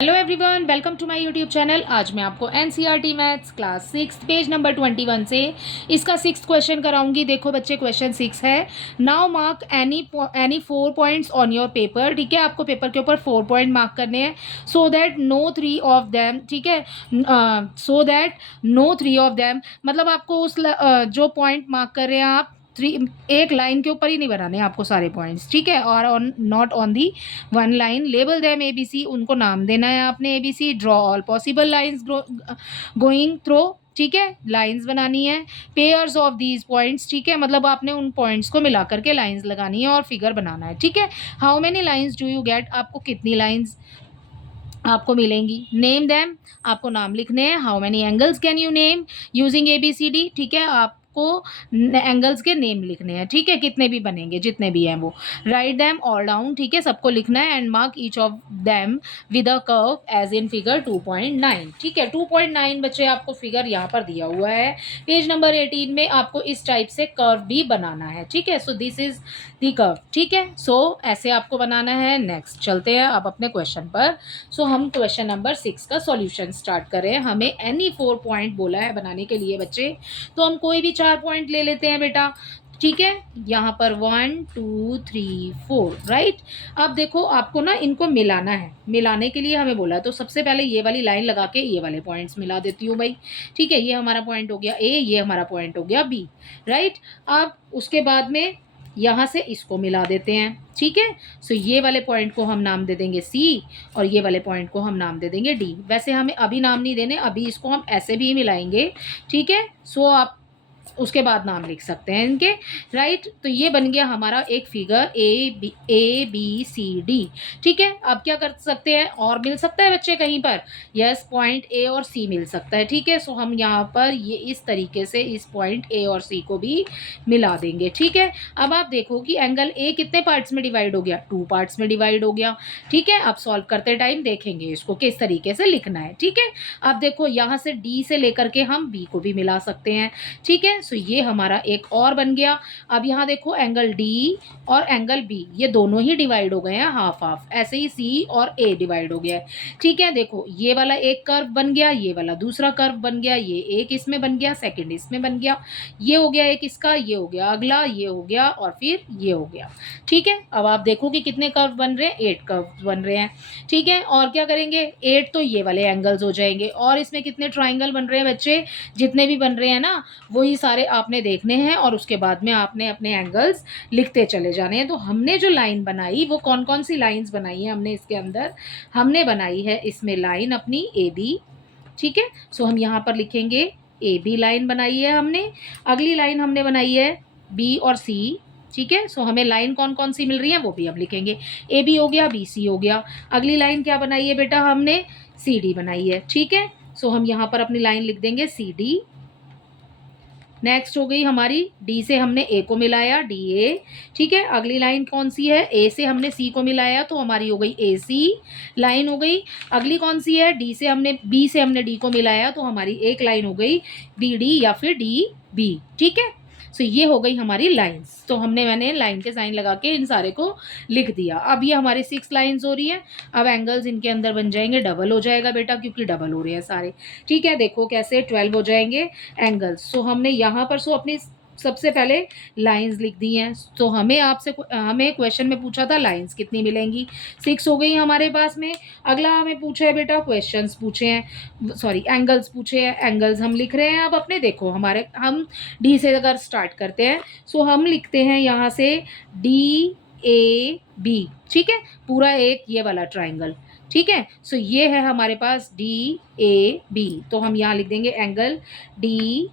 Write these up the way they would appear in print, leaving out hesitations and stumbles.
Hello everyone, welcome to my YouTube channel. आज मैं आपको NCERT maths class 6 page number 21 से इसका 6th क्वेश्चन कराऊंगी। देखो बच्चे, क्वेश्चन 6 है। Now mark any 4 points on your paper. ठीक है, आपको पेपर के ऊपर 4 पॉइंट मार्क करने हैं। So that no 3 of them, ठीक है, so that no 3 of them, मतलब आपको उस जो पॉइंट मार्क कर रहे हैं आप, थ्री, एक लाइन के ऊपर ही नहीं बनाने आपको सारे पॉइंट्स, ठीक है, और on not on the one line. Label them A B C, उनको नाम देना है आपने A B C. Draw all possible lines going through, ठीक है, लाइंस बनानी है। पेयर्स ऑफ दीज पॉइंट्स, ठीक है, मतलब आपने उन पॉइंट्स को मिला करके लाइंस लगानी है और फिगर बनाना है, ठीक है। How many lines do you get, आपको कितनी लाइंस आपको मिलेंगी। नेम देम, आपको नाम लिखने हैं। How many angles can you name using ABCD, ठीक है, आपको एंगल्स के नेम लिखने हैं, ठीक है, कितने भी बनेंगे, जितने भी हैं वो। राइट देम ऑल डाउन, ठीक है, सबको लिखना है। And mark each of them with a curve as in figure 2.9, ठीक है। 2.9 बच्चे आपको फिगर यहाँ पर दिया हुआ है। पेज नंबर 18 में आपको इस टाइप से कर्व भी बनाना है, ठीक है। So this is the curve, ठीक है। सो ऐसे आपको बनाना है। नेक्स्ट चलते हैं अब अपने क्वेश्चन पर। सो हम क्वेश्चन नंबर 6 का सॉल्यूशन स्टार्ट करें। हमें एनी 4 पॉइंट बोला है बनाने के लिए बच्चे, तो हम कोई भी 4 पॉइंट ले लेते हैं बेटा, ठीक है। यहाँ पर 1 2 3 4, राइट। अब देखो, आपको ना इनको मिलाना है। मिलाने के लिए हमें बोला है, तो सबसे पहले ये वाली लाइन लगा के ये वाले पॉइंट्स मिला देती हूँ भाई, ठीक है। ये हमारा पॉइंट हो गया ए, ये हमारा पॉइंट हो गया बी, राइट। अब उसके बाद में यहाँ से इसको मिला देते हैं, ठीक है। सो ये वाले पॉइंट को हम नाम दे देंगे सी, और ये वाले पॉइंट को हम नाम दे देंगे डी। वैसे हमें अभी नाम नहीं देने, अभी इसको हम ऐसे भी मिलाएंगे, ठीक है। सो आप उसके बाद नाम लिख सकते हैं इनके, राइट। तो ये बन गया हमारा एक फिगर ABCD, ठीक है। अब क्या कर सकते हैं, और मिल सकता है बच्चे कहीं पर, यस, पॉइंट ए और सी मिल सकता है, ठीक है। सो हम यहाँ पर ये इस तरीके से इस पॉइंट ए और सी को भी मिला देंगे, ठीक है। अब आप देखो कि एंगल ए कितने पार्ट्स में डिवाइड हो गया, 2 पार्ट्स में डिवाइड हो गया, ठीक है। अब सॉल्व करते टाइम देखेंगे इसको किस तरीके से लिखना है, ठीक है। अब देखो, यहाँ से डी से लेकर के हम बी को भी मिला सकते हैं, ठीक है। सो ये हमारा एक और बन गया। अब यहाँ देखो, एंगल डी और एंगल बी ये दोनों ही डिवाइड हो गए हैं हाफ हाफ, ऐसे ही सी और ए डिवाइड हो गया है, ठीक है। देखो, ये वाला एक कर्व बन गया, ये वाला दूसरा कर्व बन गया, ये एक इसमें बन गया, सेकंड इसमें बन गया, ये हो गया एक इसका, ये हो गया अगला, ये हो गया, और फिर ये हो गया, ठीक है। अब आप देखो कि कितने कर्व बन रहे हैं, 8 कर्व बन रहे हैं, ठीक है। और क्या करेंगे, 8 तो ये वाले एंगल्स हो जाएंगे, और इसमें कितने ट्राइंगल बन रहे हैं बच्चे, जितने भी बन रहे हैं ना, वही सारे आपने देखने हैं, और उसके बाद में आपने अपने एंगल्स लिखते चले जाने हैं। तो हमने जो लाइन बनाई, वो कौन कौन सी लाइंस बनाई है हमने इसके अंदर, हमने बनाई है इसमें लाइन अपनी AB, ठीक है। सो हम यहाँ पर लिखेंगे AB लाइन बनाई है हमने। अगली लाइन हमने बनाई है B और C, ठीक है। सो हमें लाइन कौन कौन सी मिल रही है वो भी हम लिखेंगे। AB हो गया, BC हो गया। अगली लाइन क्या बनाई है बेटा, हमने CD बनाई है, ठीक है। सो हम यहाँ पर अपनी लाइन लिख देंगे CD। नेक्स्ट हो गई हमारी, डी से हमने ए को मिलाया, DA, ठीक है। अगली लाइन कौन सी है, ए से हमने सी को मिलाया, तो हमारी हो गई AC लाइन हो गई। अगली कौन सी है, बी से हमने डी को मिलाया, तो हमारी एक लाइन हो गई BD या फिर DB, ठीक है। सो ये हो गई हमारी लाइंस। तो मैंने लाइन के साइन लगा के इन सारे को लिख दिया। अब ये हमारी 6 लाइंस हो रही है। अब एंगल्स इनके अंदर बन जाएंगे, डबल हो जाएगा बेटा, क्योंकि डबल हो रहे हैं सारे, ठीक है। देखो कैसे 12 हो जाएंगे एंगल्स। सो हमने यहाँ पर अपनी सबसे पहले लाइंस लिख दी हैं। तो हमें क्वेश्चन में पूछा था लाइंस कितनी मिलेंगी, 6 हो गई हमारे पास में। अगला हमें पूछा है बेटा, क्वेश्चंस पूछे हैं, सॉरी एंगल्स पूछे हैं। एंगल्स हम लिख रहे हैं। अब अपने देखो, हम डी से अगर स्टार्ट करते हैं, सो हम लिखते हैं यहाँ से DAB, ठीक है, पूरा एक ये वाला ट्राइंगल, ठीक है। सो ये है हमारे पास DAB, तो हम यहाँ लिख देंगे एंगल DAB,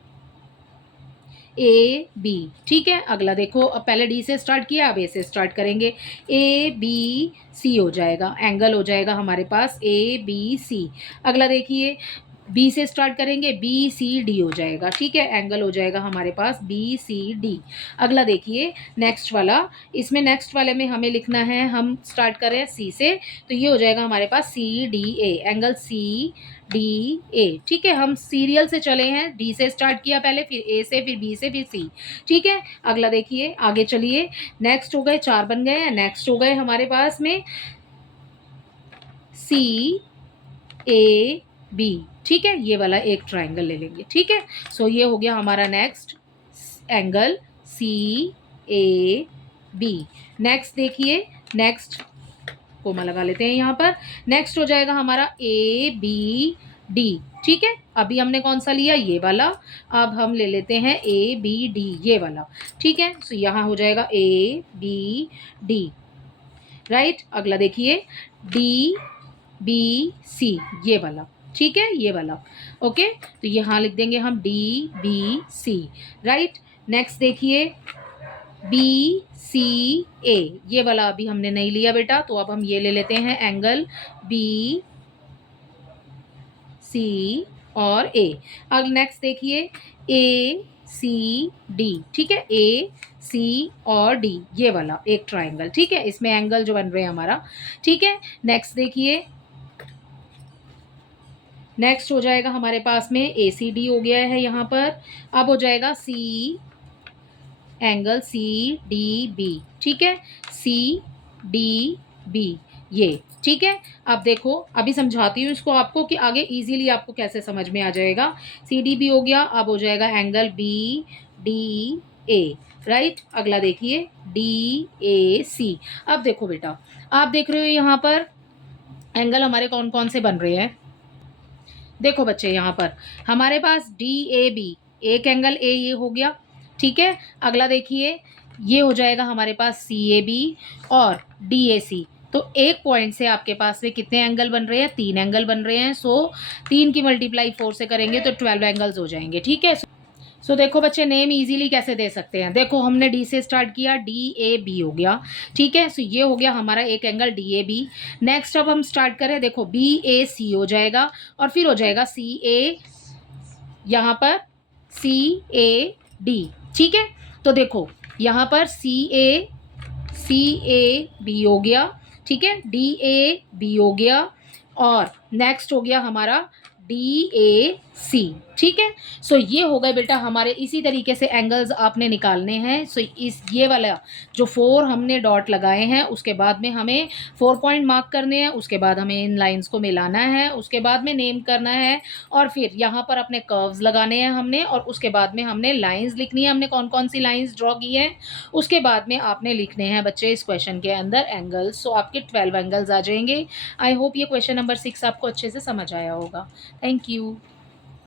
ठीक है। अगला देखो, अब पहले डी से स्टार्ट किया, अब ए से स्टार्ट करेंगे, ABC हो जाएगा, एंगल हो जाएगा हमारे पास ABC। अगला देखिए, बी से स्टार्ट करेंगे, BCD हो जाएगा, ठीक है, एंगल हो जाएगा हमारे पास BCD। अगला देखिए नेक्स्ट वाला, इसमें नेक्स्ट वाले में हमें लिखना है, हम स्टार्ट कर रहे हैं सी से, तो ये हो जाएगा हमारे पास CDA, एंगल CDA, ठीक है। हम सीरियल से चले हैं, डी से स्टार्ट किया पहले, फिर ए से, फिर बी से, फिर सी, ठीक है। अगला देखिए, आगे चलिए, नेक्स्ट हो गए 4 बन गए हैं। नेक्स्ट हो गए हमारे पास में C ए बी, ठीक है, ये वाला एक ट्राइंगल ले लेंगे, ठीक है। सो ये हो गया हमारा next angle C A B. Next देखिए, नेक्स्ट कोमा लगा लेते हैं यहाँ पर। नेक्स्ट हो जाएगा हमारा ए बी डी, ठीक है। अभी हमने कौन सा लिया, ये वाला। अब हम ले लेते हैं ए बी डी, ये वाला, ठीक है। सो यहाँ हो जाएगा ए बी डी, राइट। अगला देखिए डी बी सी, ये वाला, ठीक है, ये वाला, ओके। तो यहाँ लिख देंगे हम D B C, right. Next देखिए बी सी ए, ये वाला अभी हमने नहीं लिया बेटा, तो अब हम ये ले लेते हैं एंगल बी सी और ए। अब नेक्स्ट देखिए ए सी डी, ठीक है, ए सी और डी, ये वाला एक ट्राइंगल, ठीक है। इसमें एंगल जो बन रहे हैं हमारा, ठीक है। नेक्स्ट देखिए, नेक्स्ट हो जाएगा हमारे पास में ए सी डी हो गया है यहाँ पर। अब हो जाएगा C angle C D B, ठीक है, सी डी बी, ये, ठीक है। अब देखो, अभी समझाती हूँ इसको आपको कि आगे इजीली आपको कैसे समझ में आ जाएगा। सी डी बी हो गया, अब हो जाएगा angle B D A, right. अगला देखिए डी ए सी। अब देखो बेटा, आप देख रहे हो यहाँ पर एंगल हमारे कौन कौन से बन रहे हैं। देखो बच्चे, यहाँ पर हमारे पास डी ए बी, एक एंगल ए ये हो गया, ठीक है। अगला देखिए, ये हो जाएगा हमारे पास सी ए बी और डी ए सी। तो एक पॉइंट से आपके पास में कितने एंगल बन रहे हैं, 3 एंगल बन रहे हैं। सो 3 की मल्टीप्लाई 4 से करेंगे तो 12 एंगल्स हो जाएंगे, ठीक है। सो देखो बच्चे, नेम इजीली कैसे दे सकते हैं। देखो हमने डी से स्टार्ट किया, डी ए बी हो गया, ठीक है। सो ये हो गया हमारा एक angle D A B. Next अब हम स्टार्ट करें, देखो बी ए सी हो जाएगा और फिर हो जाएगा सी ए, यहाँ पर सी ए डी, ठीक है। तो देखो यहाँ पर सी ए बी हो गया, ठीक है, डी ए बी हो गया और नेक्स्ट हो गया हमारा डी ए सी, ठीक है। सो ये हो गए बेटा हमारे। इसी तरीके से एंगल्स आपने निकालने हैं। सो इस ये वाला जो 4 हमने डॉट लगाए हैं, उसके बाद में हमें 4 पॉइंट मार्क करने हैं, उसके बाद हमें इन लाइंस को मिलाना है, उसके बाद में नेम करना है और फिर यहाँ पर अपने कर्व्स लगाने हैं हमने, और उसके बाद में हमने लाइंस लिखनी है, हमने कौन कौन सी लाइंस ड्रॉ की हैं। उसके बाद में आपने लिखने हैं बच्चे इस क्वेश्चन के अंदर एंगल्स। सो आपके 12 एंगल्स आ जाएंगे। आई होप ये क्वेश्चन नंबर 6 आपको अच्छे से समझ आया होगा। Thank you.